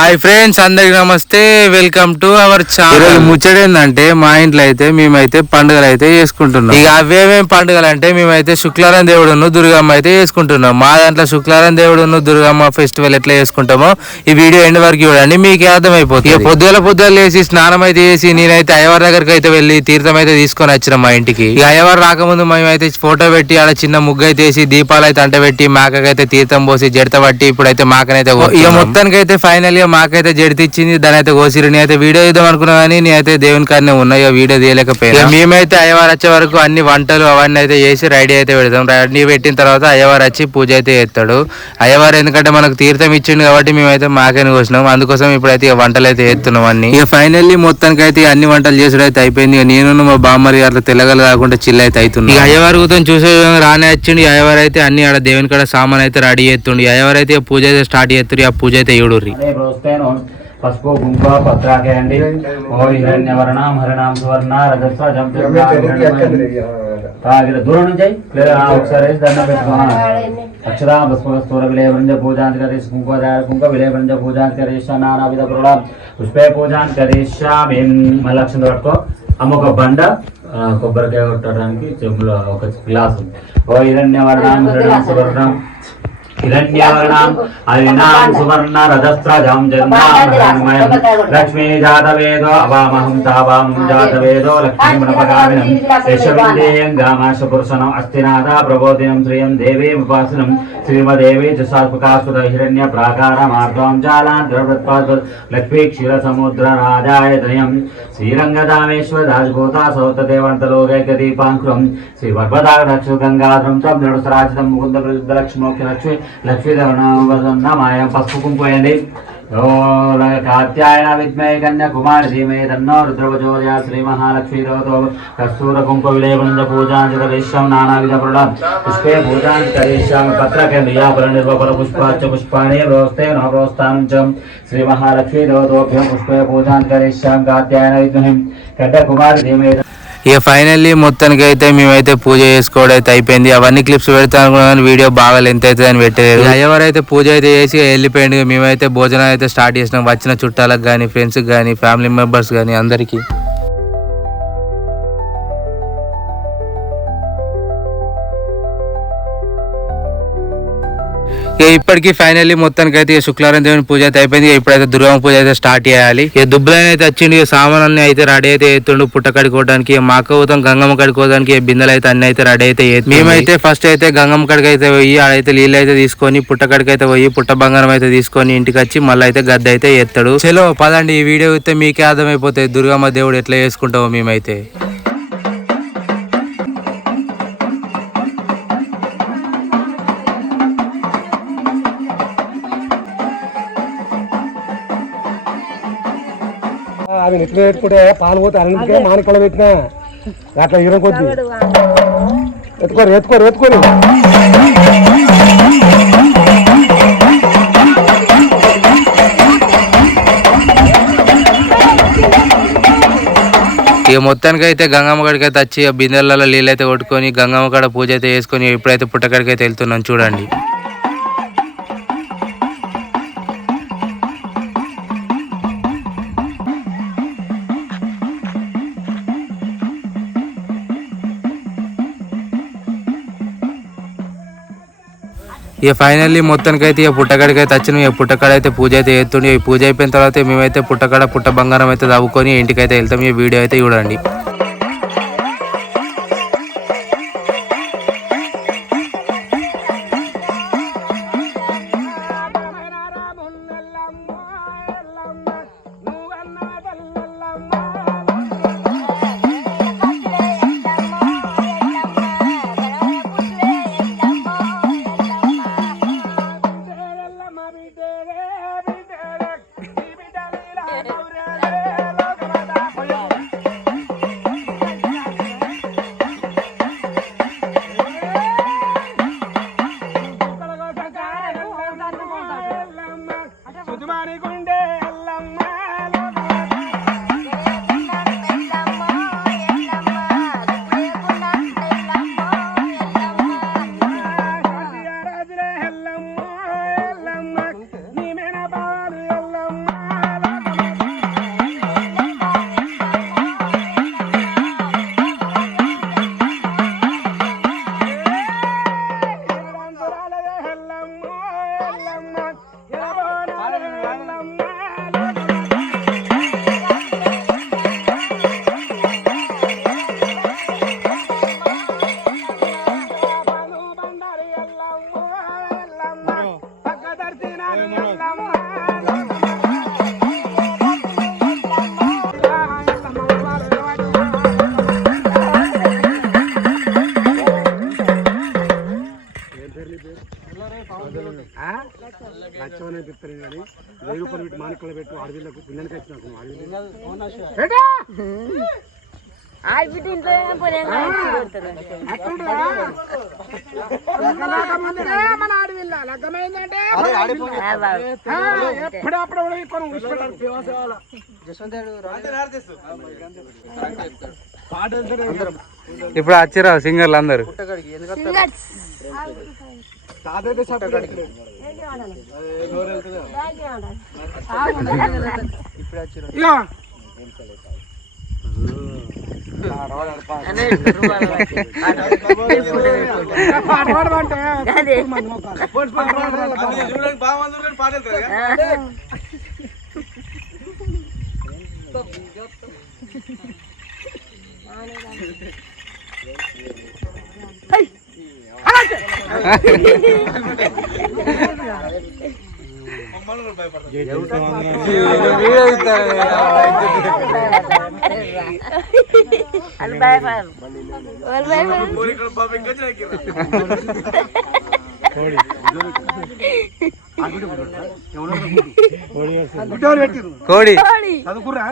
Hi friends, అందరికి నమస్తే. Welcome to our channel. ముచ్చట ఏంటంటే మా ఇంట్లో అయితే మేమైతే పండుగలు అయితే చేసుకుంటున్నాం. ఇక అవేమేం పండుగలు అంటే మేమైతే శుక్లారం దేవుడును దుర్గమ్మ అయితే చేసుకుంటున్నాం. మా దాంట్లో శుక్లారం దేవుడును దుర్గమ్మ ఫెస్టివల్ ఎట్లా చేసుకుంటామో ఈ వీడియో ఎండ్ వరకు చూడండి, మీకు అర్థమైపోతుంది. ఇక పొద్దుల లేసి స్నానం అయితే చేసి నేనైతే అయ్యవారి దగ్గరికి అయితే వెళ్ళి తీర్థం అయితే తీసుకొని వచ్చినాం మా ఇంటికి. ఇక అయ్యవారు రాకముందు మేమైతే ఫోటో పెట్టి ఆడ చిన్న ముగ్గు అయితే వేసి దీపాలు అయితే అంట పెట్టి మాకైతే తీర్థం పోసి జడత పట్టి ఇప్పుడైతే మాకనైతే ఇక మొత్తానికి అయితే ఫైనల్ గా మాకైతే జడితిచ్చింది. దాని అయితే కోసిరు. నేనైతే వీడియో ఇద్దాం అనుకున్నా కానీ నేనైతే దేవుని కాడనే ఉన్నాయి, వీడియో తీయలేకపోయినా. మేమైతే అయ్యవారు వచ్చే వరకు అన్ని వంటలు అవన్నీ అయితే చేసి రెడీ అయితే పెడతాం. రెడీ పెట్టిన తర్వాత అయ్యవారు వచ్చి పూజ అయితే చేస్తాడు. అయ్యవారు ఎందుకంటే మనకు తీర్థం ఇచ్చిండు కాబట్టి మేమైతే మాకని కోసినాం. అందుకోసం ఇప్పుడైతే ఇక వంటలు అయితే చేస్తున్నాం అన్ని. ఇక ఫైనల్లీ మొత్తానికి అయితే అన్ని వంటలు చేసుడు అయితే అయిపోయింది. ఇక నేను మా బామ్మరి అట్లా తెల్లగల కాకుండా చిల్ల అయితే అవుతుంది. ఇక అయ్యవారు చూసే రానే వచ్చిండు. అయ్యవారు అయితే అన్ని ఆడ దేవుని కాడ సామాన్ అయితే రెడీ చేస్తుండే. అయ్యవారు అయితే పూజ అయితే స్టార్ట్ చేస్తారు. ఆ పూజ అయితే ఏడుర్రి. పసుపు కుంకుమ పత్రాకేయండి. ఓ హిరణ్యవర్ణం హరిణాం సువర్ణ రజస్వజం దూరం నుంచి ఒకసారి దండం పెట్టుకున్నాను. అక్షరా భస్మస్తూర విలేవృంజ పూజాంతి కరేష్ కుంకుమ విలేవృంజ పూజాంతి కరేష్ నానావిధ పురుడ పుష్పే పూజాంతి కరేష్యామి. మళ్ళీ లక్ష్యం పట్టుకో. అమ్మ ఒక బండ కొబ్బరికాయ కొట్టడానికి చెంబులో ఒక గ్లాసు. ఓ హిరణ్యవర్ణం హరిణాం సువర్ణం హిరణ్యవర్ణం హరిణాం సువర్ణ రజస్రజం జన్మామయం లక్ష్మీ జాతవేదో అవామహం తావామం జాతవేదో లక్ష్మీ మణపగామినం యశవిందేయం గామాశ పురుషనం అస్తినాథ ప్రబోధినం శ్రియం దేవీముపాసనం శ్రీమదేవి చసాత్మకాసుత హిరణ్య ప్రాకారమార్గం జాలాంధ్రవృత్పాద్ లక్ష్మీ క్షీర సముద్ర రాజాయ ధయం శ్రీరంగదామేశ్వర రాజభూత సౌతదేవంతలోకైక దీపాంకురం శ్రీ వర్వదాక్ష గంగాధరం తం నడుసరాజితం ముకుంద ప్రసిద్ధ లక్ష్మోఖ్య లక్ష్మి లక్ష్మీదేవనాయ పసుపు కుంకుమయండి. కాత్యాయన విద్మయ కన్య కుమారి ధీమహి తన్నో రుద్రవచోర్యా శ్రీ మహాలక్ష్మీ దేవతో కస్తూర కుంకుమ విలేవృంజ పూజాంతి కరిష్యాం నానావిధ పురుడ పుష్పే పూజాంతి కరిష్యామి పత్రకేంద్రియాపుర నిర్వపర పుష్పాచ పుష్పాణి ప్రోస్తే నవప్రోస్థానం చ శ్రీ మహాలక్ష్మీ దేవతోభ్యం పుష్పే పూజాంతి కరిష్యాం కాత్యాయన విద్మహి కన్య కుమారి ధీమహి. ఇక ఫైనల్లీ మొత్తానికి అయితే మేమైతే పూజ చేసుకోవడం అయితే అయిపోయింది. అవన్నీ క్లిప్స్ పెడతాను కానీ వీడియో బాగా లెంత్ అవుతుంది అని పెట్టలేదు. ఎవరైతే పూజ అయితే చేసి వెళ్ళిపోయింది. మేమైతే భోజనం అయితే స్టార్ట్ చేసినాం. వచ్చిన చుట్టాలకు కానీ ఫ్రెండ్స్కి కానీ ఫ్యామిలీ మెంబర్స్ కానీ అందరికీ. ఇప్పటికీ ఫైనల్లీ మొత్తానికి అయితే శుక్లారం దేవుని పూజ అయితే అయిపోయింది. ఇప్పుడైతే దుర్గమ్మ పూజ అయితే స్టార్ట్ చేయాలి. ఇక దుబ్బులైన అయితే వచ్చింది. సామాన్ అన్ని అయితే రెడీ అయితే ఎత్తుండు. పుట్ట కడుకోవడానికి మాకు పోతాం, గంగమ్మ కడుకోవడానికి బిందెలు అయితే అన్ని అయితే రెడీ అయితే మేమైతే ఫస్ట్ అయితే గంగమ్మ కడికి అయితే పోయి ఆడైతే నీళ్ళు అయితే తీసుకొని పుట్ట కడికి అయితే పోయి పుట్ట బంగారం అయితే తీసుకొని ఇంటికి వచ్చి మళ్ళీ అయితే గద్దె అయితే ఎత్తాడు. చలో పదండి, ఈ వీడియో అయితే మీకే అర్థమైపోతాయి దుర్గమ్మ దేవుడు ఎట్లా చేసుకుంటామో మేమైతే. అది నెట్లు పెట్టుకుంటే పాలు పోతే అన్నింటికే మానకళ పెట్టినా అట్లా ఇరం కొద్ది ఎత్తుకోరు ఎత్తుకోరు ఎత్తుకొని ఇక మొత్తానికి అయితే గంగమ్మ గడికి అయితే వచ్చి బిందెలలో నీళ్ళు అయితే కొట్టుకొని గంగమ్మ కాడ పూజ అయితే చేసుకొని ఇప్పుడైతే పుట్టకాడికి అయితే వెళ్తున్నాం చూడండి. ఇక ఫైనల్లీ మొత్తానికి అయితే ఇక పుట్టకాడికి అయితే వచ్చినాం. ఇక పుట్టకాడ అయితే పూజ అయితే చేస్తుండే. ఈ పూజ అయిపోయిన తర్వాత మేమైతే పుట్టకాడ పుట్ట బంగారం అయితే తవ్వుకొని ఇంటికి అయితే వెళ్తాం. ఈ వీడియో అయితే చూడండి. లక్ష్మణ చెప్తాను కానీ 1000 రూపాయలు పెట్టి మానకళ్ళు పెట్టు అడవిలకు పుణ్యానికి వచ్చినాకు ఇప్పుడు వచ్చిరా సింగర్లు అందరు కోడి చదువుకురా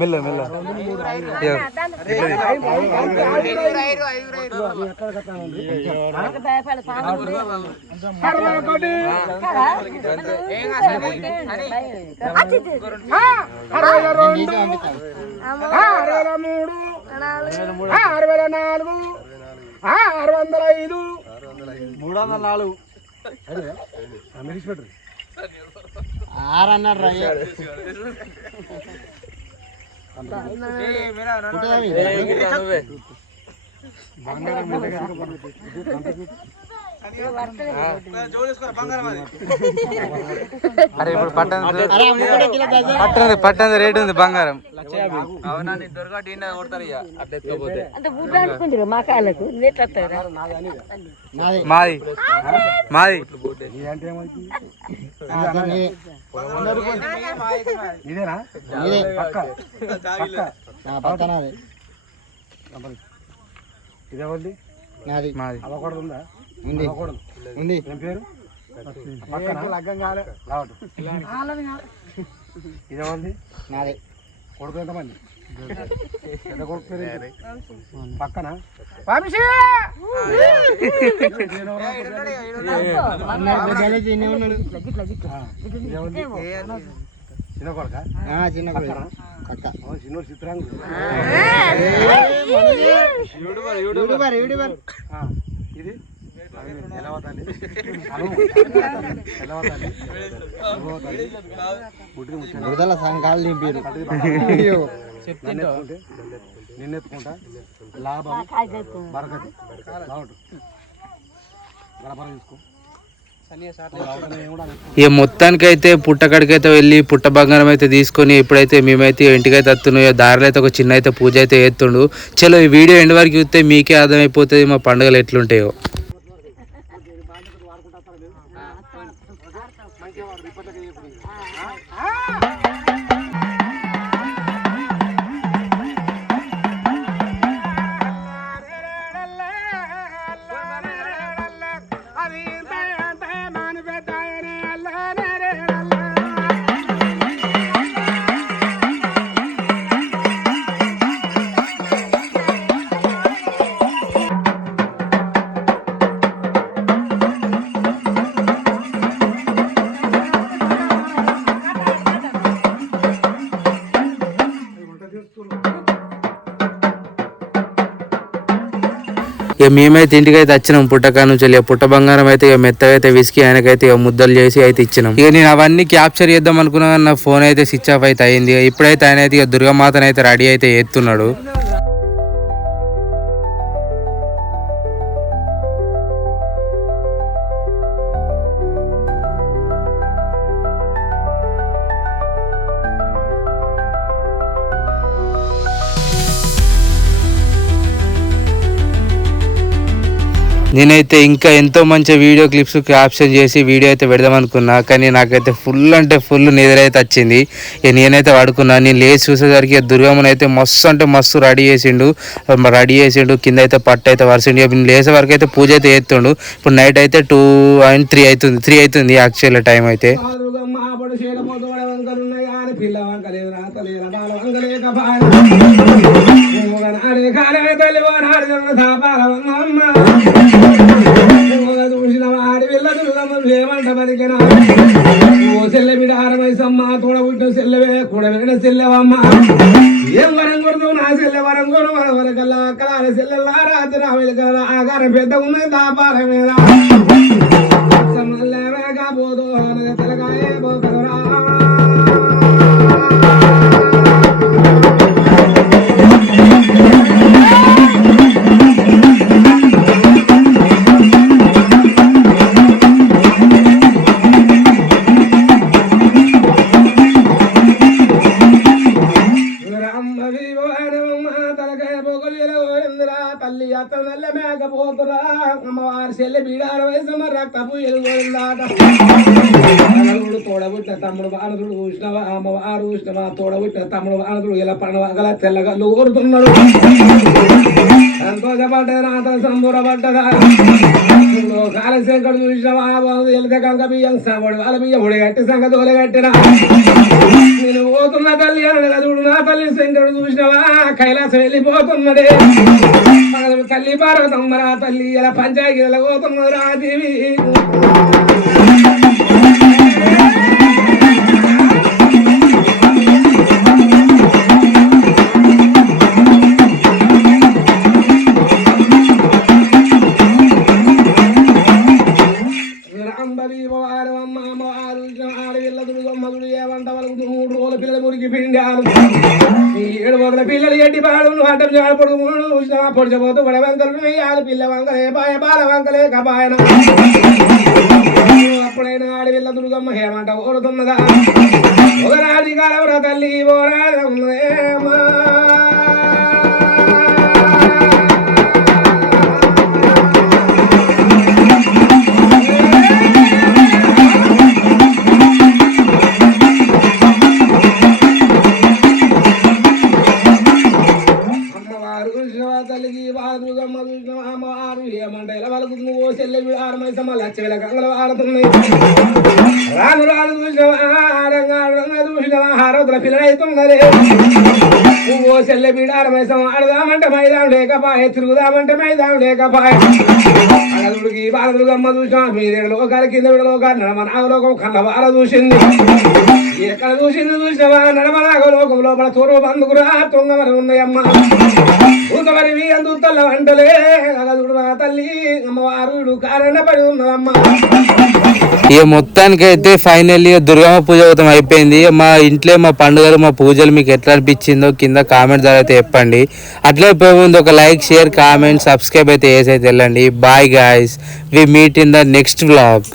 మెల్ల మెల్ల అరే ఇప్పుడు పట్టణ రేటు ఉంది బంగారం మాది మాది ఇదేనా ఇదేవండి మాది అవకూడదు ఉందా ఉంది ఉంది ఏం పేరు లగ్గం కాలే రావట్టు ఇదేవండి నాది కొడుకు ఎంతమంది పెద్ద కొడుకు పేరు ఏంటి? పక్కన చిన్న కొడుక చిన్న చిన్న చిత్రాంగుడు ఇది ఎలవతాలి విడుదల సంఘాలు నింపారు నిన్నెత్తుకుంటా లాభం బరకతి రావట్టు వ్యాపారం తీసుకో ఇక మొత్తానికి అయితే పుట్టకడికైతే వెళ్ళి పుట్ట బంగారం అయితే తీసుకొని ఇప్పుడైతే మేమైతే ఇంటికైతే వస్తున్నాయో దారిలో అయితే ఒక చిన్న అయితే పూజ అయితే చేస్తుండు. చలో ఈ వీడియో ఎండ్ వరకు చూస్తే మీకే అర్థమైపోతుంది మా పండుగలు ఎట్లుంటాయో. ఇక మేమైతే ఇంటికి అయితే వచ్చినాం పుట్టకా నుంచి. ఇక పుట్ట బంగారం అయితే ఇక మెత్తగా అయితే విసికి ఆయనకైతే ఇక ముద్దలు చేసి అయితే ఇచ్చినాం. ఇక నేను అవన్నీ క్యాప్చర్ చేద్దాం అనుకున్నా కానీ నా ఫోన్ అయితే స్విచ్ ఆఫ్ అయితే అయింది. ఇప్పుడైతే ఆయన అయితే ఇక దుర్గామాతను అయితే రెడీ అయితే ఎత్తున్నాడు. నేనైతే ఇంకా ఎంతో మంచి వీడియో క్లిప్స్ క్యాప్షన్ చేసి వీడియో అయితే పెడదాం అనుకున్నా, కానీ నాకైతే ఫుల్ అంటే ఫుల్ నిద్ర అయితే వచ్చింది. నేనైతే పడుకున్నా. నేను లేచి చూసేసరికి దుర్గమ్మని అయితే మస్తు అంటే మస్తు రెడీ చేసిండు కింద అయితే పట్టు అయితే వరిసిండు. నేను లేసే వరకు అయితే పూజ అయితే చేస్తుండు. ఇప్పుడు నైట్ అయితే 2 and 3 అవుతుంది యాక్చువల్ టైం అయితే. సెల్లె బిడ్డ ఆరమైసమ్మ తోడబుట్టిన సెల్లెవే కూడబెట్టిన సెల్లెవమ్మ ఏం వరం కొడుతావు నా సెల్లె వరం కొడు మన వరకల్లా కళాల సెల్లెల్లా రాత్రి రావిలి కదా ఆకారం పెద్ద ఉన్నది దాపారమేరా పోదు తెలగాయ పోకదురా తల్లి అత్త నల్ల మేకపోతురా అమ్మవారి చెల్లి బీడార వయసు రక్తపు ఎలుగోదాట తోడబుట్టిన తమ్ముడు బాణదుడు చూసినవా అమ్మవారు చూసినవా తోడబుట్టిన తమ్ముడు బాణదుడు ఇలా పండుగల తెల్లగల్లు ఊరుతున్నాడు సంతోషపడ్డది నాత సంబూరపడ్డదా కాలశంకడు చూసినవా వెళితే కంక బియ్యం సాబడు వాళ్ళ బియ్యం ఉడగట్టి సంగ తోలగట్టినా నేను పోతున్న తల్లి అనగా చూడు నా తల్లి శంకరుడు చూసినవా కైలాసం వెళ్ళిపోతున్నాడే తల్లి పార్వతమ్మ రా తల్లి ఇలా పంచాయతీల పోతున్నది రా దేవి పిల్లలు ఎట్టి పాడు పొడిచబోతూ పడే వంకలు వేయాలి పిల్ల వంకలే బాయ బాల వంకలే కబాయన అప్పుడైనా ఆడి పిల్ల దుర్గమ్మ ఏమంట ఓడుతున్నదా ఒకనాటి కాలవర తల్లి ఓరాడేమా తల్లికి బాధుగమ్మ చూసిన అమ్మవారు ఏమంట ఇలా వాళ్ళకు నువ్వు చెల్లె ఆరమైసమ్మ లచ్చవేల గంగలు ఆడుతున్నాయి రాను రాను చూసినవా ఆడంగా చూసినవా ఆరోగ్య పిల్లలైతున్నదే నువ్వు చెల్లె బీడ ఆరమైసమ్మ ఆడదామంటే మైదాం లేకపాయ తిరుగుదామంటే మైదాం లేకపాయ అడుగుడికి బాధుగమ్మ చూసినా మీదే లోకాల కింద లోకాలు నడమ నాగలోకం కన్నవార చూసింది ఎక్కడ చూసినవా నడమ నాగలోకం లోపల తోరు బందుకురా తొంగమని ఉన్నాయమ్మ ఊతమరివి అందు తల్ల వంటలే అగదుడు నా తల్లి అమ్మవారు కారణ పడి ఉన్నదమ్మ. ఇక మొత్తానికైతే ఫైనల్లీ దుర్గమ్మ పూజ అయిపోయింది. మా ఇంట్లో మా పండుగలు మా పూజలు మీకు ఎట్లా అనిపించిందో కింద కామెంట్ ద్వారా అయితే చెప్పండి. అట్లే పోయే ముందు ఒక లైక్ షేర్ కామెంట్ సబ్స్క్రైబ్ అయితే వేసైతే వెళ్ళండి. Bye guys, we meet in the next vlog.